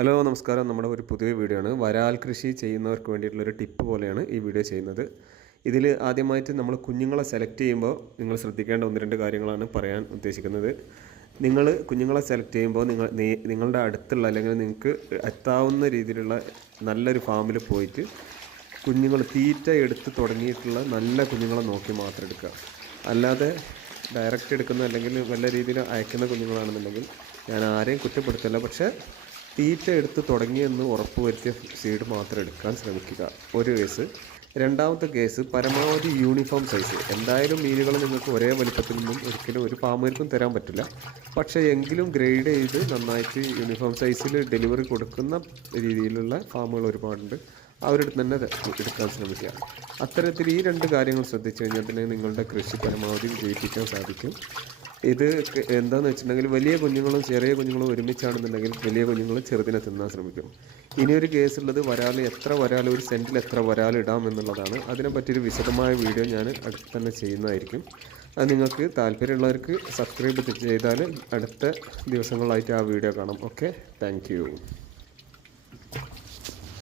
Hello നമസ്കാരം. നമ്മുടെ ഒരു പുതിയ വീഡിയോ ആണ്. വരാൽ കൃഷി ചെയ്യുന്നവർക്ക് വേണ്ടിയിട്ടുള്ളൊരു ടിപ്പ് പോലെയാണ് ഈ വീഡിയോ ചെയ്യുന്നത്. ഇതിൽ ആദ്യമായിട്ട് നമ്മൾ കുഞ്ഞുങ്ങളെ സെലക്ട് ചെയ്യുമ്പോൾ നിങ്ങൾ ശ്രദ്ധിക്കേണ്ട ഒന്ന് രണ്ട് കാര്യങ്ങളാണ് പറയാൻ ഉദ്ദേശിക്കുന്നത്. നിങ്ങൾ കുഞ്ഞുങ്ങളെ സെലക്ട് ചെയ്യുമ്പോൾ നിങ്ങളുടെ അടുത്തുള്ള അല്ലെങ്കിൽ നിങ്ങൾക്ക് എത്താവുന്ന രീതിയിലുള്ള നല്ലൊരു ഫാമിൽ പോയിട്ട് കുഞ്ഞുങ്ങൾ തീറ്റ എടുത്ത് തുടങ്ങിയിട്ടുള്ള നല്ല കുഞ്ഞുങ്ങളെ നോക്കി മാത്രം എടുക്കുക. അല്ലാതെ ഡയറക്റ്റ് എടുക്കുന്ന അല്ലെങ്കിൽ വല്ല രീതിയിൽ അയക്കുന്ന കുഞ്ഞുങ്ങളാണെന്നുണ്ടെങ്കിൽ ഞാൻ ആരെയും കുറ്റപ്പെടുത്തില്ല, പക്ഷേ തീറ്റ എടുത്ത് തുടങ്ങിയെന്ന് ഉറപ്പ് വരുത്തിയ സീഡ് മാത്രം എടുക്കാൻ ശ്രമിക്കുക. ഒരു കേസ്. രണ്ടാമത്തെ കേസ്, പരമാവധി യൂണിഫോം സൈസ്. എന്തായാലും മീനുകൾ നിങ്ങൾക്ക് ഒരേ വലിപ്പത്തിൽ നിന്നും ഒരിക്കലും ഒരു ഫാമർക്കും തരാൻ പറ്റില്ല, പക്ഷേ എങ്കിലും ഗ്രേഡ് ചെയ്ത് നന്നായിട്ട് യൂണിഫോം സൈസിൽ ഡെലിവറി കൊടുക്കുന്ന രീതിയിലുള്ള ഫാമുകൾ ഒരുപാടുണ്ട്. അവരുടെ തന്നെ എടുക്കാൻ ശ്രമിക്കുക. അത്തരത്തിൽ ഈ രണ്ട് കാര്യങ്ങൾ ശ്രദ്ധിച്ചു കഴിഞ്ഞാൽ തന്നെ നിങ്ങളുടെ കൃഷി പരമാവധി വിജയിപ്പിക്കാൻ സാധിക്കും. ഇത് എന്താണെന്ന് വെച്ചിട്ടുണ്ടെങ്കിൽ വലിയ കുഞ്ഞുങ്ങളും ചെറിയ കുഞ്ഞുങ്ങളും ഒരുമിച്ചാണെന്നുണ്ടെങ്കിൽ വലിയ കുഞ്ഞുങ്ങൾ ചെറുതിനെ തിന്നാൻ ശ്രമിക്കും. ഇനിയൊരു കേസുള്ളത് എത്ര വരാൽ ഒരു സെൻറ്റിൽ എത്ര വരാൽ ഇടാം എന്നുള്ളതാണ്. അതിനെപ്പറ്റിയൊരു വിശദമായ വീഡിയോ ഞാൻ അടുത്ത് തന്നെ ചെയ്യുന്നതായിരിക്കും. അത് നിങ്ങൾക്ക് താല്പര്യമുള്ളവർക്ക് സബ്സ്ക്രൈബ് ചെയ്താൽ അടുത്ത ദിവസങ്ങളായിട്ട് ആ വീഡിയോ കാണാം. Okay, thank